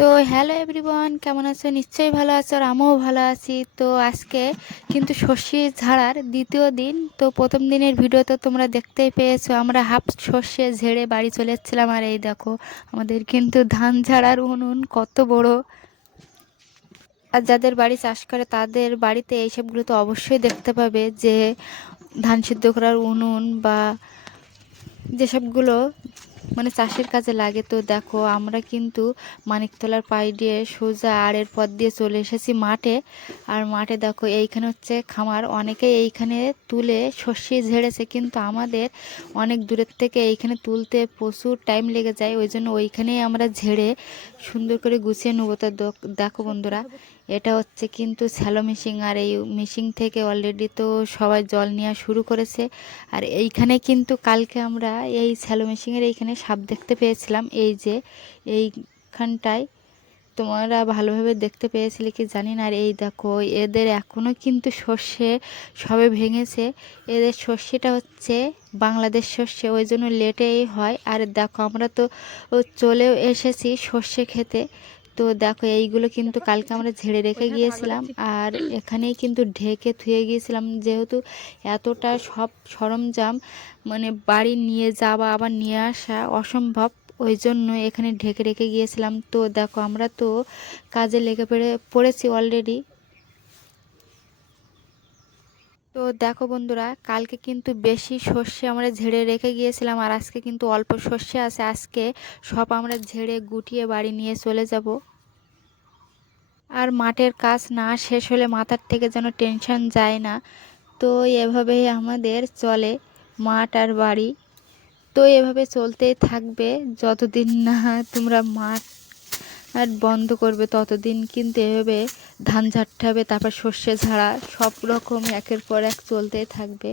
তো hello everyone, কেমন আছো? নিশ্চয়ই ভালো আছো, আর আমিও ভালো আছি। তো আজকে কিন্তু সর্ষে ঝাড়ার দ্বিতীয় দিন। তো প্রথম দিনের ভিডিও তো তোমরা দেখতেই পেয়েছো, আমরা হাফ সর্ষে ঝেড়ে বাড়ি চলে এসেছিলাম। আর এই দেখো আমাদের কিন্তু ধান ঝাড়ার উনুন কত বড়। আর যাদের বাড়ি চাষ করে তাদের বাড়িতে এইসবগুলো তো অবশ্যই দেখতে পাবে, যে ধান সিদ্ধ করার উনুন বা যেসবগুলো মানে চাষের কাজে লাগে। তো দেখো আমরা কিন্তু মানিকতলার পাশ দিয়ে সোজা আড়ের পথ দিয়ে চলে এসেছি মাঠে। আর মাঠে দেখো এইখানে হচ্ছে খামার, অনেকেই এইখানে তুলে সর্ষে ঝেড়েছে, কিন্তু আমাদের অনেক দূরের থেকে এইখানে তুলতে প্রচুর টাইম লেগে যায়। ওই জন্য ওইখানেই আমরা ঝেড়ে সুন্দর করে গুছিয়ে নেবো। তো দেখো বন্ধুরা, এটা হচ্ছে কিন্তু স্যালো মেশিন। আর এই মেশিন থেকে অলরেডি তো সবাই জল নেওয়া শুরু করেছে। আর এইখানে কিন্তু কালকে আমরা এই স্যালো মেশিনের এইখানে সাপ দেখতে পেয়েছিলাম, এই যে এইখানটায়। তোমরা ভালোভাবে দেখতে পেয়েছিলে কি জানি না। আর এই দেখো এদের এখনও কিন্তু সর্ষে সবে ভেঙেছে। এদের সর্ষেটা হচ্ছে বাংলাদেশ সর্ষে, ওই জন্য লেটেই হয়। আর দেখো আমরা তো চলেও এসেছি সর্ষে খেতে। তো দেখো এইগুলো কিন্তু কালকে আমরা ঝেড়ে রেখে গিয়েছিলাম, আর এখানেই কিন্তু ঢেকে থুয়ে গিয়েছিলাম, যেহেতু এতটা সব সরঞ্জাম মানে বাড়ি নিয়ে যাওয়া আবার নিয়ে আসা অসম্ভব। ওই জন্য এখানে ঢেকে রেখে গিয়েছিলাম। তো দেখো আমরা তো কাজে লেগে পড়েছি অলরেডি। তো দেখো বন্ধুরা, কালকে কিন্তু বেশি সর্ষে আমরা ঝেড়ে রেখে গিয়েছিলাম, আর আজকে কিন্তু অল্প সর্ষে আছে। আজকে সব আমরা ঝেড়ে গুটিয়ে বাড়ি নিয়ে চলে যাব। আর মাঠের কাজ না শেষ হলে মাথার থেকে যেন টেনশন যায় না। তো এভাবেই আমাদের চলে মাঠ আর বাড়ি। তো এভাবে চলতেই থাকবে যতদিন না তোমরা মাঠ আর বন্ধ করবে, ততদিন কিন্তু এভাবে ধান ঝাড়তে হবে, তারপর সর্ষে ঝাড়া, সব রকম একের পর এক চলতেই থাকবে।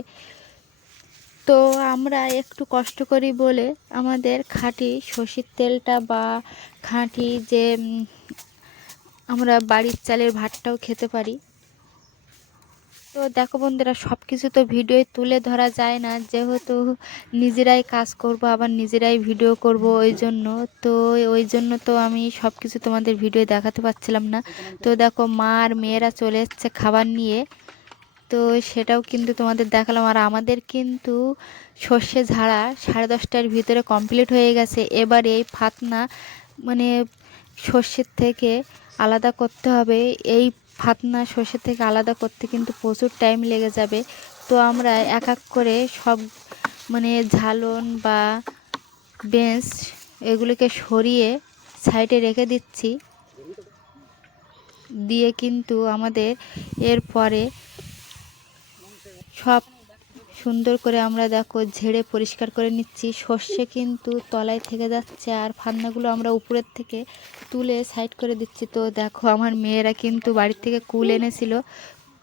তো আমরা একটু কষ্ট করি বলে আমাদের খাঁটি সর্ষের তেলটা বা খাঁটি যে আমরা বাড়ির চালের ভাতটাও খেতে পারি। তো দেখো বন্ধুরা, সব কিছু তো ভিডিওয় তুলে ধরা যায় না, যেহেতু নিজেরাই কাজ করব আবার নিজেরাই ভিডিও করব। ওই জন্য তো আমি সব কিছু তোমাদের ভিডিও দেখাতে পারছিলাম না। তো দেখো মা আর মেয়েরা চলে এসছে খাবার নিয়ে। তো সেটাও কিন্তু তোমাদের দেখালাম। আর আমাদের কিন্তু সর্ষে ঝাড়া 10:30টার ভিতরে কমপ্লিট হয়ে গেছে। এবার এই ফাতনা মানে সর্ষের থেকে আলাদা করতে হবে। এই ফাতনা সর্ষের থেকে আলাদা করতে কিন্তু প্রচুর টাইম লেগে যাবে। তো আমরা এক এক করে সব মানে ঝালন বা বেঞ্চ এগুলিকে সরিয়ে সাইডে রেখে দিচ্ছি। দিয়ে কিন্তু আমাদের এরপরে সব সুন্দর করে আমরা দেখো ঝেড়ে পরিষ্কার করে নিচ্ছি। সর্ষে কিন্তু তলায় থেকে যাচ্ছে, আর ফান্নাগুলো আমরা উপরের থেকে তুলে সাইড করে দিচ্ছি। তো দেখো আমার মেয়েরা কিন্তু বাড়ির থেকে কুল এনেছিল।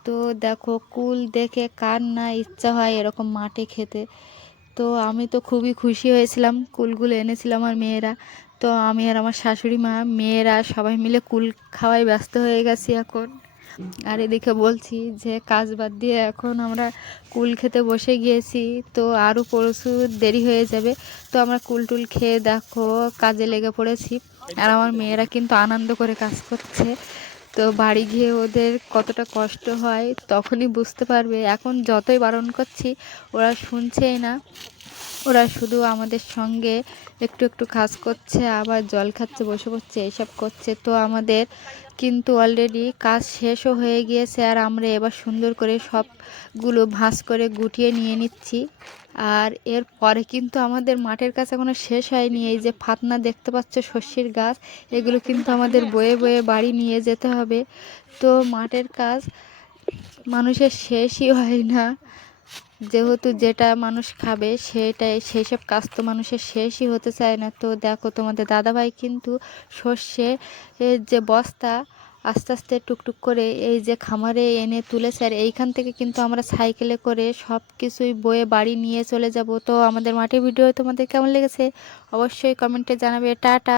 তো দেখো কুল দেখে কার না ইচ্ছা হয় এরকম মাঠে খেতে। তো আমি তো খুবই খুশি হয়েছিলাম, কুলগুলো এনেছিল আমার মেয়েরা। তো আমি আর আমার শাশুড়ি মা মেয়েরা সবাই মিলে কুল খাওয়ায় ব্যস্ত হয়ে গেছি এখন। আর এদিকে বলছি যে কাজ বাদ দিয়ে এখন আমরা কুল খেতে বসে গিয়েছি। তো আরও প্রচুর দেরি হয়ে যাবে। তো আমরা কুল টুল খেয়ে দেখো কাজে লেগে পড়েছি। আর আমার মেয়েরা কিন্তু আনন্দ করে কাজ করছে। তো বাড়ি গিয়ে ওদের কতটা কষ্ট হয় তখনই বুঝতে পারবে। এখন যতই বারণ করছি ওরা শুনছেই না। ওরা শুধু আমাদের সঙ্গে একটু একটু কাজ করছে, আবার জল খাচ্ছে, বসে পড়ছে, এইসব করছে। তো আমাদের কিন্তু অলরেডি কাজ শেষও হয়ে গিয়েছে। আর আমরা এবার সুন্দর করে সবগুলো ভাঁজ করে গুটিয়ে নিয়ে নিচ্ছি। আর এর পরে কিন্তু আমাদের মাঠের কাজ এখনো শেষ হয়নি। এই যে ফাতনা দেখতে পাচ্ছ সর্ষের গাছ, এগুলো কিন্তু আমাদের বয়ে বয়ে বাড়ি নিয়ে যেতে হবে। তো মাঠের কাজ মানুষের শেষই হয় না, যেহেতু যেটা মানুষ খাবে সেটাই, সেই সব কাজ তো মানুষের শেষই হতে চায় না। তো দেখো তোমাদের দাদাভাই কিন্তু সর্ষে যে বস্তা আস্তে আস্তে টুকটুক করে এই যে খামারে এনে তুলেছে। আর এইখান থেকে কিন্তু আমরা সাইকেলে করে সব কিছুই বয়ে বাড়ি নিয়ে চলে যাব। তো আমাদের মাঠের ভিডিও তোমাদের কেমন লেগেছে অবশ্যই কমেন্টে জানাবে। টাটা।